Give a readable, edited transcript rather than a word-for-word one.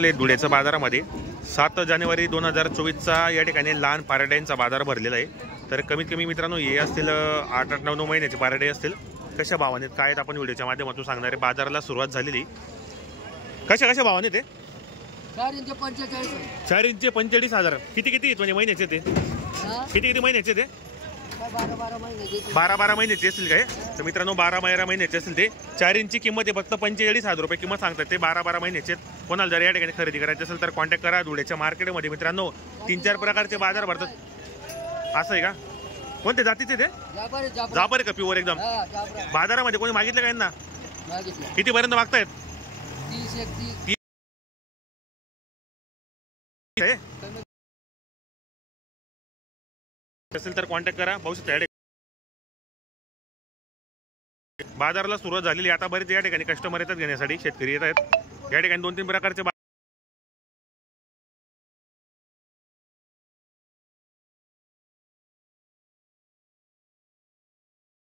धुळ्याच्या बाजारामध्ये 7 जानेवारी 2024चा या ठिकाणी लहान पारड्यांचा बाजार भरलेला आहे। तर कमीत कमी मित्रांनो हे असतील 8-8 9-9 महिन्याचे पारडे असतील। कशा भावाने काय आहेत आपण व्हिडिओच्या माध्यमातून सांगणार आहे। बाजाराला सुरुवात झालेली कशा भावाने ते 4 इंच 45 4 इंच 45,000 किती म्हणजे महिन्याचे ते किती महिन्याचे ते 12 महिन्याचे असतील काय। तर मित्रांनो 12 महिन्याचे असतील ते 4 इंची किंमत आहे फक्त 45,000 रुपये किंमत सांगतात ते 12 महिन्याचे। कोणाला जर या ठिकाणी खरेदी करायची असेल तर कॉन्टॅक्ट करा। धुळ्याच्या मार्केटमध्ये मित्रांनो 3-4 प्रकारचे बाजार भरतात असं आहे का। कोणते जातीचे ते जाबर का प्युअर एकदम बाजारामध्ये कोणी मागितलं काय ना किती पर्यंत मागतायत 30 असेल तर कॉन्टॅक्ट करा। पाहू बाजाराला सुरुवात झालेली आता बरेच या ठिकाणी कस्टमर येतात घेण्यासाठी शेतकरी येत आहेत। या ठिकाणी 2-3 प्रकारचे